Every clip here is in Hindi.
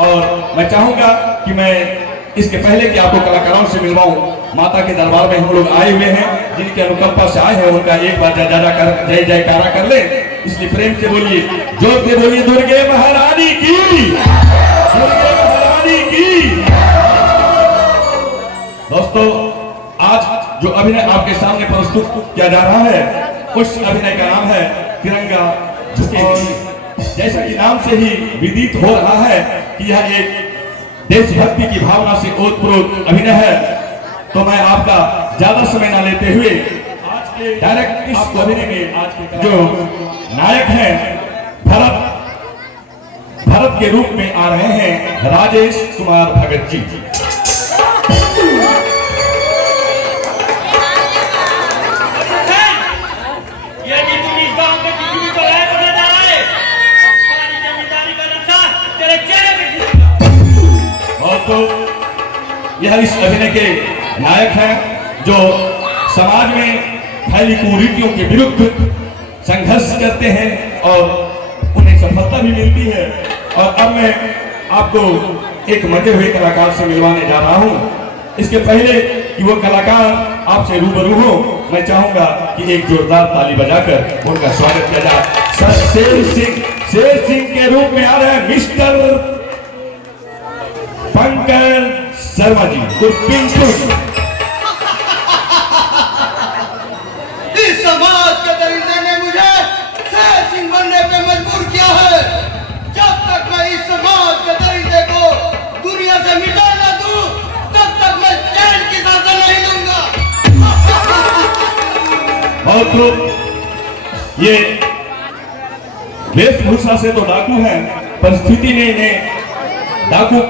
और मैं चाहूंगा कि मैं इसके पहले कि आपको कलाकारों से मिलवाऊं, माता के दरबार में हम लोग आए हुए हैं, जिनके अनुकंपा से आए हैं, उनका एक बार जय जयकारा कर ले। इसलिए प्रेम से बोलिए, जोर से बोलिए, दुर्गे महारानी की, दुर्गे महारानी की। दोस्तों, आज जो अभिनय आपके सामने प्रस्तुत किया जा रहा है, उस अभिनय का नाम है तिरंगा झुके। जैसा कि नाम से ही विदित हो रहा है कि यह एक देशभक्ति की भावना से ओतप्रोत अभिनय है, तो मैं आपका ज्यादा समय न लेते हुए आज के डायरेक्ट इस अभिनय में आज के जो नायक हैं, भरत के रूप में आ रहे हैं राजेश कुमार भगत जी। तो यह इस अभिनय के नायक हैं जो समाज में फैली कुरीतियों के विरुद्ध संघर्ष करते हैं और उन्हें सफलता भी मिलती है। और अब मैं आपको एक मजे हुए कलाकार से मिलवाने जा रहा हूं। इसके पहले कि वो कलाकार आपसे रूबरू हो, मैं चाहूंगा कि एक जोरदार ताली बजाकर उनका स्वागत किया जाए। शेर सिंह के रूप में आ रहे हैं मिस्टर पंकज शर्मा जी। इस समाज के दरिंदे ने मुझे शेर सिंह बनने पे मजबूर किया है। जब तक मैं इस समाज के दरिंदे को दुनिया से मिटा न दूं, तब तक मैं चैन की सांसें नहीं लूंगा। और तो ये वेशभूषा से तो डाकू है, परिस्थिति ने इन्हें डाकू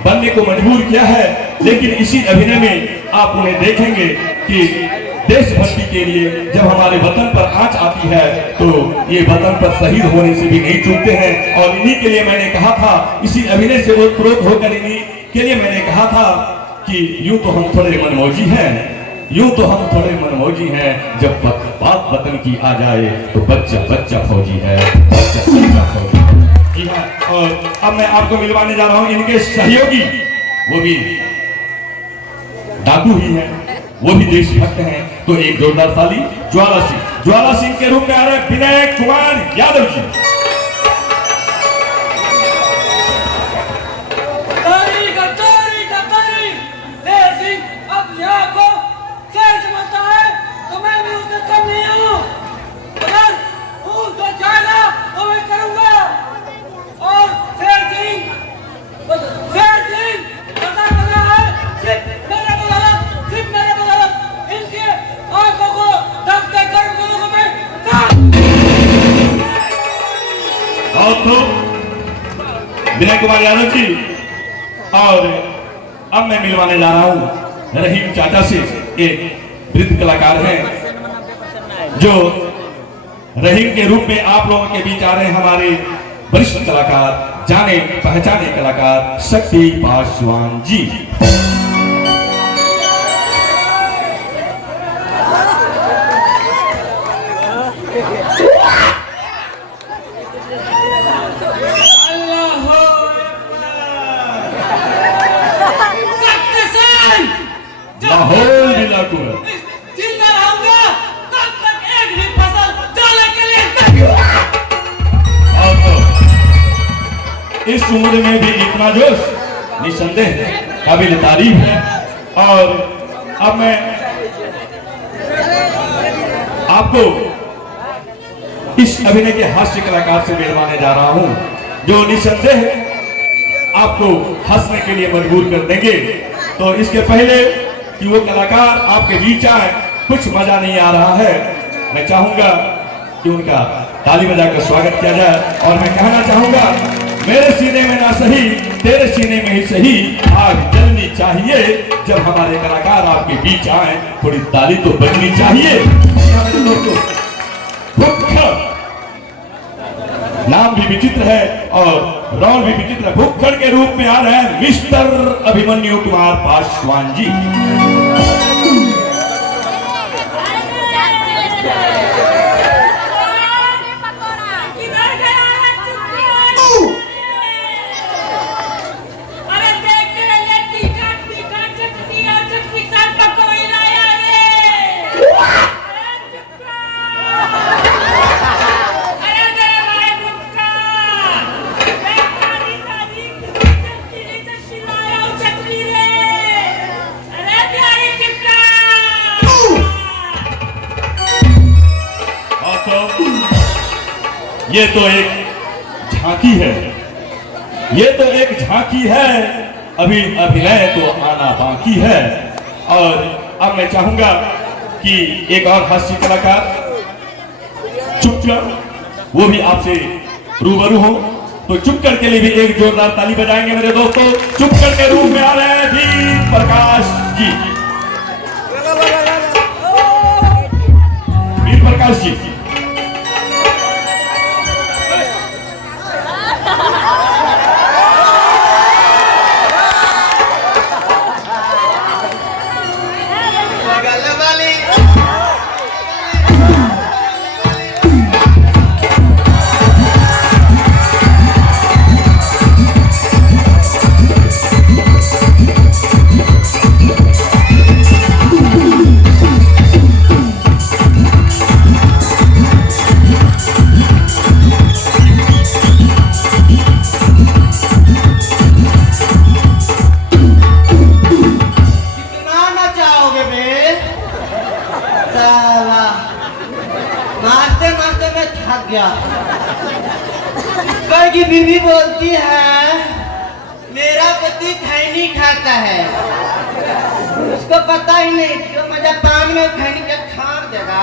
बनने को मजबूर किया है। लेकिन इसी अभिनय में आप उन्हें देखेंगे कि देशभक्ति के लिए जब हमारे वतन पर आंच आती है, तो ये वतन पर शहीद होने से भी नहीं चूकते हैं। और इन्हीं के लिए मैंने कहा था, इसी अभिनय से ओतप्रोत होकर इन्हीं के लिए मैंने कहा था कि यूं तो हम थोड़े मनमौजी हैं, यूं तो हम थोड़े मनमौजी हैं, जब बात वतन की आ जाए तो बच्चा बच्चा फौजी है, बच्चा बच्चा फौजी है। जी हाँ, और अब मैं आपको मिलवाने जा रहा हूं इनके सहयोगी, वो भी डाकू ही हैं, वो भी देशभक्त हैं। तो एक जोरदार ताली ज्वाला सिंह के रूप में आ रहे विनय कुमार यादव जी। विनय कुमार यादव जी, और अब मैं मिलवाने जा रहा हूं रहीम चाचा से। एक वृद्ध कलाकार हैं जो रहीम के रूप में आप लोगों के बीच आ रहे हैं, हमारे वरिष्ठ कलाकार, जाने पहचाने कलाकार शक्ति पासवान जी। लाहौर जिंदा रहूंगा तब तक एक भी फसल डालने के लिए। और तो इस उम्र में भी इतना जोश निसंदेह काबिल तारीफ है। और अब मैं आपको इस अभिनय के हास्य कलाकार से मिलवाने जा रहा हूं, जो निसंदेह आपको हंसने के लिए मजबूर कर देंगे। तो इसके पहले कि वो कलाकार आपके बीच आए, कुछ मजा नहीं आ रहा है, मैं चाहूंगा कि उनका ताली बजाकर स्वागत किया जाए। और मैं कहना चाहूंगा, मेरे सीने में ना सही तेरे सीने में ही सही आग जलनी चाहिए। जब हमारे कलाकार आपके बीच आए, थोड़ी ताली तो बजनी चाहिए। भुक्खड़ नाम भी विचित्र है और रौल भी विचित्र है। भुक्खड़ के रूप में आ रहे हैं मिस्टर अभिमन्यु कुमार पासवान जी। ये तो एक झांकी है, ये तो एक झांकी है, अभी अभिनय तो आना बाकी है। और अब मैं चाहूंगा कि एक और हास्य कलाकार चुपकर वो भी आपसे रूबरू हो, तो चुपकर के लिए भी एक जोरदार ताली बजाएंगे मेरे दोस्तों। चुपकर के रूप में आ रहे हैं वीर प्रकाश जी, वीर प्रकाश जी। की बीवी बोलती है मेरा पति खैनी खाता है, उसको पता ही नहीं क्यों मजा पानी में खैनी का खान देगा।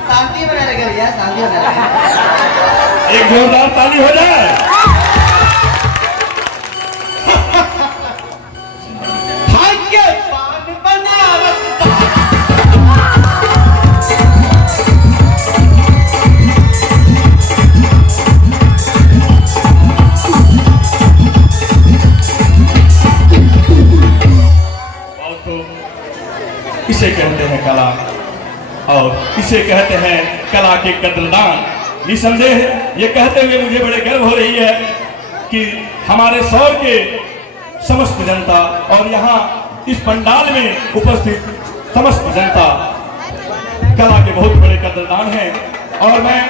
शांति बना रहे भैया, शांति बना रहे। एक जोरदार ताली हो जाए। इसे कहते हैं कला और इसे कहते हैं कला के कदरदान। निसंदेह ये कहते हुए मुझे बड़े गर्व हो रही है कि हमारे शहर के समस्त जनता और यहाँ इस पंडाल में उपस्थित समस्त जनता कला के बहुत बड़े कदरदान हैं। और मैं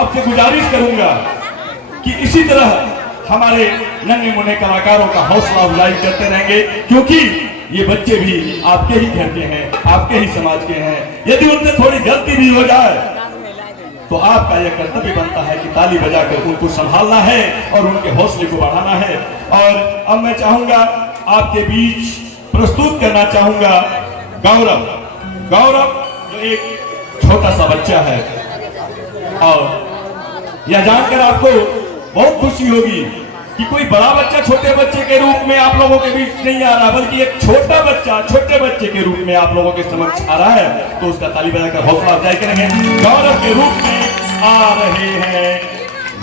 आपसे गुजारिश करूंगा कि इसी तरह हमारे नन्हे मुन्ने कलाकारों का हौसला अफजाई करते रहेंगे, क्योंकि ये बच्चे भी आपके ही घर के हैं, आपके ही समाज के हैं। यदि उनसे थोड़ी गलती भी हो जाए तो आपका यह कर्तव्य बनता है कि ताली बजाकर उनको संभालना है और उनके हौसले को बढ़ाना है। और अब मैं चाहूंगा आपके बीच प्रस्तुत करना चाहूंगा गौरव। गौरव जो एक छोटा सा बच्चा है और यह जानकर आपको बहुत खुशी होगी कि कोई बड़ा बच्चा छोटे बच्चे के रूप में आप लोगों के बीच नहीं आ रहा, बल्कि एक छोटा बच्चा छोटे बच्चे के रूप में आप लोगों के समक्ष आ रहा है। तो उसका ताली बजाकर हौसला अफजाई करेंगे। गौरव के रूप में आ रहे हैं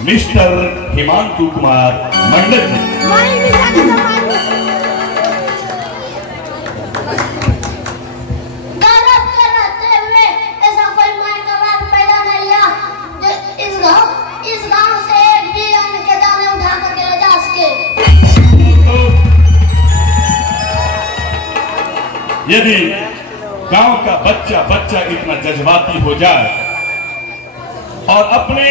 मिस्टर हिमांशु कुमार मंडल जी। यदि गांव का बच्चा इतना जज्बाती हो जाए और अपने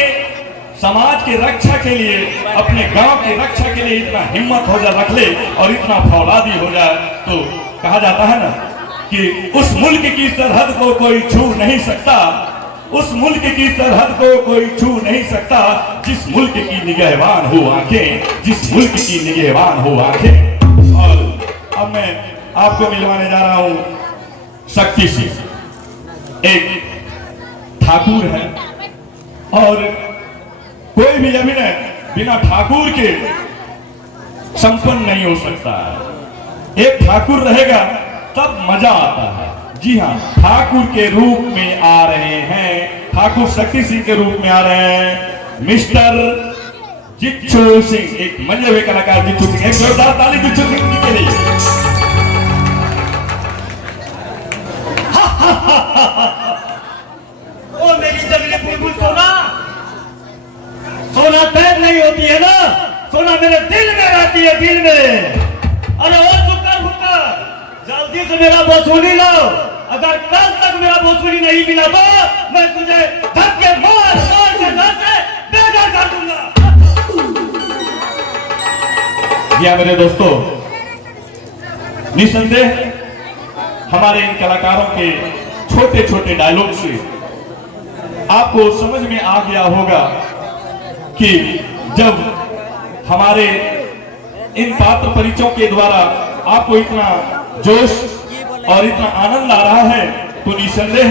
समाज की रक्षा के लिए, अपने गांव की रक्षा के लिए इतना हिम्मत हो जाए रख ले और इतना फौलादी हो जाए, तो कहा जाता है ना कि उस मुल्क की सरहद को कोई छू नहीं सकता, उस मुल्क की सरहद को कोई छू नहीं सकता जिस मुल्क की निगहबान हो आंखें, जिस मुल्क की निगहबान हो आंखें। और अब मैं आपको मिलवाने जा रहा हूं शक्ति सिंह। एक ठाकुर है और कोई भी अभिनय बिना ठाकुर के संपन्न नहीं हो सकता है। एक ठाकुर रहेगा तब मजा आता है। जी हाँ, ठाकुर के रूप में आ रहे हैं, ठाकुर शक्ति सिंह के रूप में आ रहे हैं मिस्टर जिच्चू सिंह। एक मंजे हुए कलाकार जिच्चू सिंह, एक जोरदार ताली जिच्चू सिंह जी के लिए। ओ मेरी जंगली बुलबुल सोना, सोना पैर नहीं होती है ना, सोना मेरे दिल में रहती है, दिल में। अरे ओ चुपकर भुक्कर, जल्दी से मेरा वसूली लो। अगर कल तक मेरा वसूली नहीं मिला तो मैं तुझे धक्के मार मार के घर से बेघर कर दूंगा। या मेरे दोस्तों, निसंदेह हमारे इन कलाकारों के छोटे छोटे डायलॉग से आपको समझ में आ गया होगा कि जब हमारे इन पात्र परिचयों के द्वारा आपको इतना जोश और इतना आनंद आ रहा है, तो निसंदेह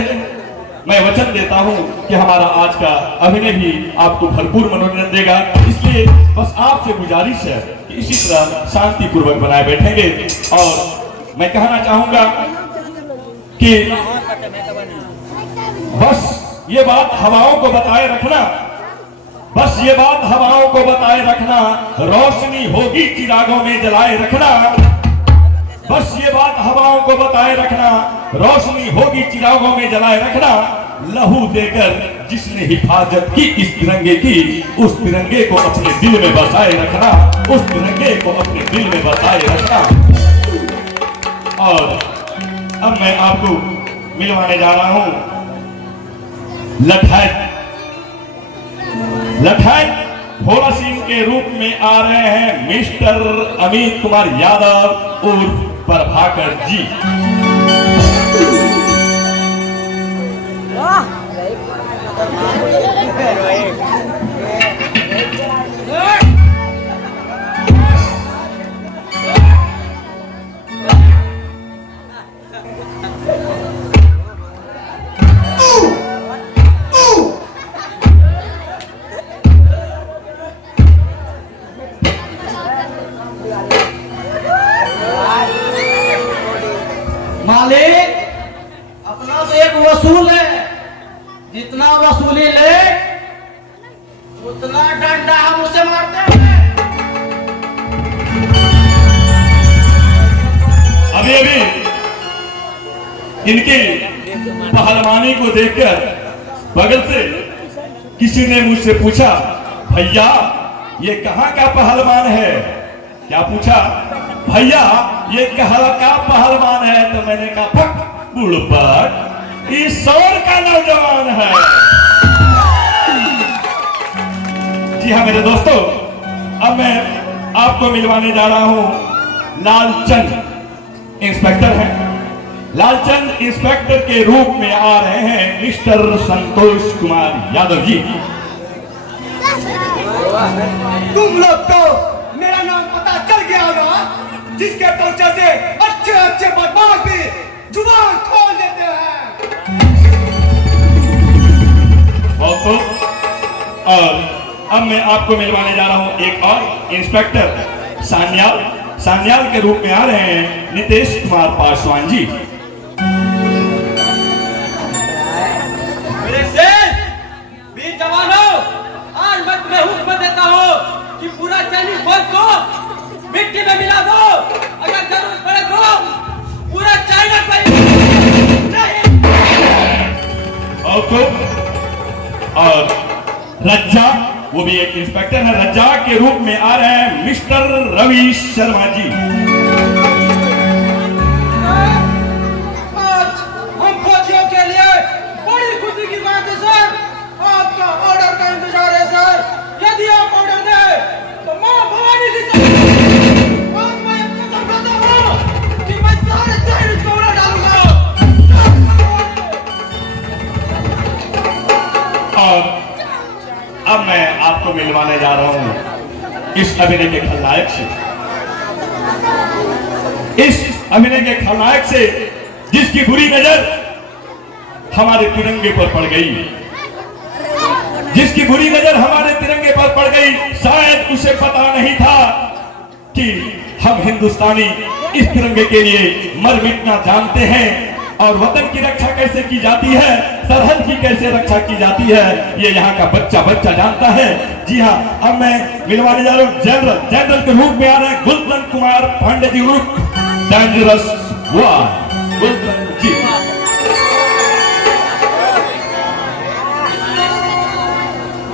मैं वचन देता हूं कि हमारा आज का अभिनय भी आपको भरपूर मनोरंजन देगा। इसलिए बस आपसे गुजारिश है कि इसी तरह शांतिपूर्वक बनाए बैठेंगे। और मैं कहना चाहूंगा कि बस ये बात हवाओं को बताए रखना, बस ये बात हवाओं को बताए रखना, रोशनी होगी चिरागों में जलाए रखना। बस ये बात हवाओं को बताए रखना, रोशनी होगी चिरागों में जलाए रखना। लहू देकर जिसने हिफाजत की इस तिरंगे की, उस तिरंगे को अपने दिल में बसाए रखना, उस तिरंगे को अपने दिल में बसाए रखना। और अब मैं आपको मिलवाने जा रहा हूं लठैत भोला सिंह के रूप में आ रहे हैं मिस्टर अमित कुमार यादव उर्फ प्रभाकर जी। मालिक अपना तो एक वसूल है, जितना वसूली ले उतना डंडा हम उसे मारते हैं। अभी अभी इनकी पहलवानी को देखकर बगल से किसी ने मुझसे पूछा, भैया ये कहाँ का पहलवान है? क्या पूछा? भैया ये कहाँ का पहलवान है? तो मैंने कहा फक बुड़बक, इस शोर का नौजवान है। जी हाँ मेरे दोस्तों, अब मैं आपको मिलवाने जा रहा हूं लालचंद इंस्पेक्टर हैं। लालचंद इंस्पेक्टर के रूप में आ रहे हैं मिस्टर संतोष कुमार यादव जी। तुम लोग तो मेरा नाम पता चल गया होगा, जिसके टोचा से अच्छे अच्छे बदमाश भी जुबान खोल देते हैं। और अब मैं आपको मिलवाने जा रहा हूं एक और इंस्पेक्टर सान्याल के रूप में आ रहे हैं नितेश कुमार पासवान जी। मेरे सेठ वीर जवानों, आज मैं तुम्हें हुक्म देता हूँ कि पूरा चाइनीज फौज को मिट्टी में मिला दो। अगर जरूरत पड़े तो पूरा चाइना और रज्जा, वो भी एक इंस्पेक्टर है, रज्जा के रूप में आ रहे हैं मिस्टर रवि शर्मा जी। आज हम फौजियों के लिए बड़ी खुशी की बात है सर, आपका ऑर्डर का इंतजार है सर। यदि आप ऑर्डर दें तो मां भवानी जी आज मैं कसम खाता हूं कि मैं सारे चाइनीज को उड़ा डालूंगा। और अब मैं आपको मिलवाने जा रहा हूं इस अभिनय के खलनायक से, इस अभिनय के खलनायक से जिसकी बुरी नजर हमारे तिरंगे पर पड़ गई, जिसकी बुरी नजर हमारे तिरंगे पर पड़ गई। शायद उसे पता नहीं था कि हम हिंदुस्तानी इस तिरंगे के लिए मर मिटना जानते हैं, और वतन की रक्षा कैसे की जाती है, सरहद की कैसे रक्षा की जाती है, ये यहाँ का बच्चा बच्चा जानता है। जी हाँ, अब मैं मिलवाने जा रहा हूँ जनरल के रूप में आ रहे हैं गुलशन कुमार पांडे जी उर्फ डेंजरस वन। गुलशन जी।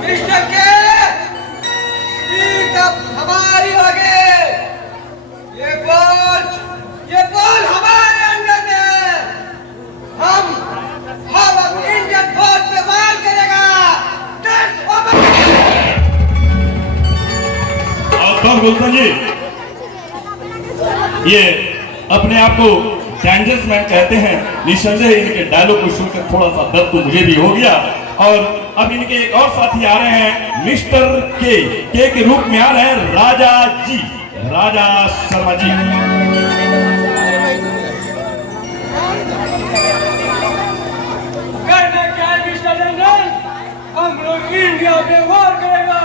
मिस्टर के ठीक अब हमारी आगे ये बॉल हमारे अंदर में, हम इंडियन फौज पे वार करेगा। और गुलशन जी, ये अपने आप को कैंजस मैन कहते हैं। निसंदेह इनके डायलॉग को सुनकर थोड़ा सा दर्द तो मुझे भी हो गया। और अब इनके एक और साथी आ रहे हैं, मिस्टर के रूप में आ रहे हैं राजा जी, राजा शर्मा जी। करना क्या है मिस्टर जनरल? हम लोग इंडिया पे वार करेगा।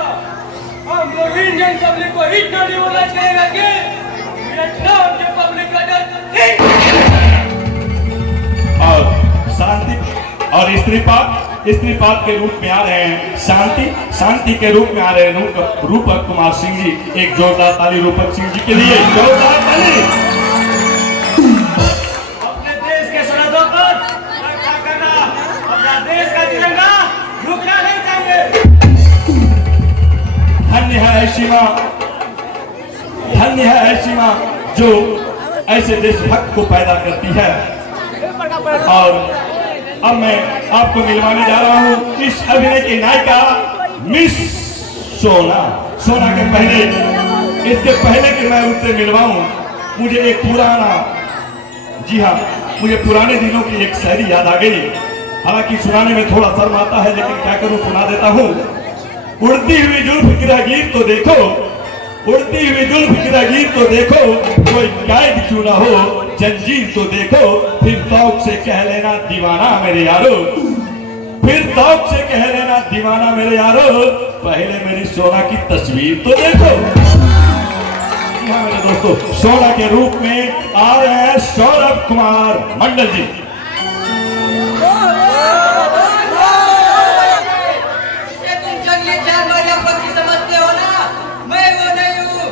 हम लोग इंडियन पब्लिक को इतना डिमोलाइज करेगा कि वियतनाम के पब्लिक का डर और शांति और स्त्रीपात के रूप में आ रहे हैं शांति के रूप में आ रहे हैं रूपक कुमार सिंह जी। एक जोरदार ताली रूपक सिंह जी के लिए, जोरदार ताली। अपने देश के सरहदों पर रक्षा करना, अपना देश का तिरंगा झुकना नहीं चाहिए। धन्य है ऐसी माँ जो ऐसे देशभक्त को पैदा करती है। और अब मैं आपको मिलवाने जा रहा हूँ इस अभिनय की नायिका मिस सोना के पहले, इसके पहले कि मैं उनसे मिलवाऊं, मुझे एक मुझे पुराने दिनों की एक शायरी याद आ गई। हालांकि सुनाने में थोड़ा शर्म आता है, लेकिन क्या करूं, सुना देता हूं। उड़ती हुई जुल्फ गिरा गीत तो देखो, उड़ती हुई जुल्फ गिरा गीत तो देखो, कोई कैद क्यों ना हो जंजीर तो देखो, फिर तौक से कह लेना दीवाना मेरे यारो, फिर तौक से कह लेना दीवाना मेरे यारो, पहले मेरी सोना की तस्वीर तो देखो। हाँ मेरे दोस्तों, सोना के रूप में आ रहे हैं सौरभ कुमार मंडल जी। तुम जंगली जानवर या पक्षी समझते हो ना, मैं वो नहीं हूँ।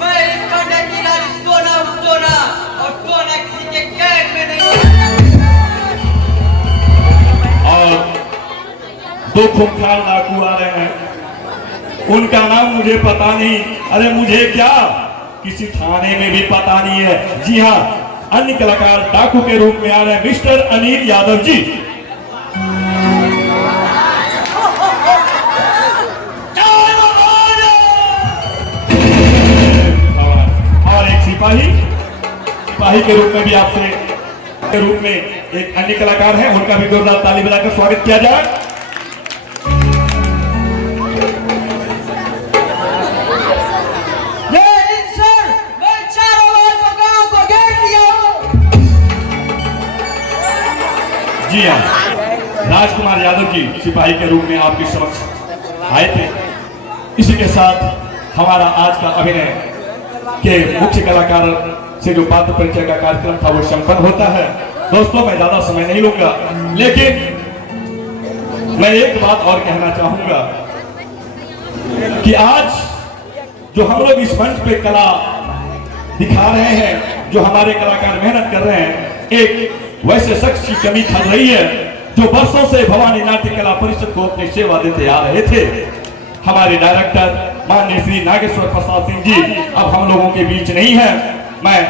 मैं इस खंडर की रानी सोना हूँ, सोना, और सोना किसी के कैद में नहीं। और दो खूंखार डाकू आ रहे हैं, उनका नाम मुझे पता नहीं। अरे मुझे क्या, किसी थाने में भी पता नहीं है। जी हाँ, अन्य कलाकार डाकू के रूप में आ रहे हैं मिस्टर अनिल यादव जी। और एक सिपाही के रूप में भी आपसे के रूप में एक अन्य कलाकार हैं, उनका भी जोरदार ताली बजाकर स्वागत किया जाए। जी हाँ, राजकुमार यादव जी सिपाही के रूप में आपके समक्ष आए थे। इसी के साथ हमारा आज का अभिनय के मुख्य कलाकार से जो पात्र परिचय का कार्यक्रम था वो संपन्न होता है। दोस्तों, मैं ज्यादा समय नहीं लूंगा, लेकिन मैं एक बात और कहना चाहूंगा कि आज जो हम लोग इस मंच पे कला दिखा रहे हैं, जो हमारे कलाकार मेहनत कर रहे हैं, एक वैसे शख्स की कमी खल रही है जो वर्षों से भवानी नाट्य कला परिषद को अपनी सेवा देते आ रहे थे। हमारे डायरेक्टर माननीय श्री नागेश्वर प्रसाद सिंह जी अब हम लोगों के बीच नहीं है। मैं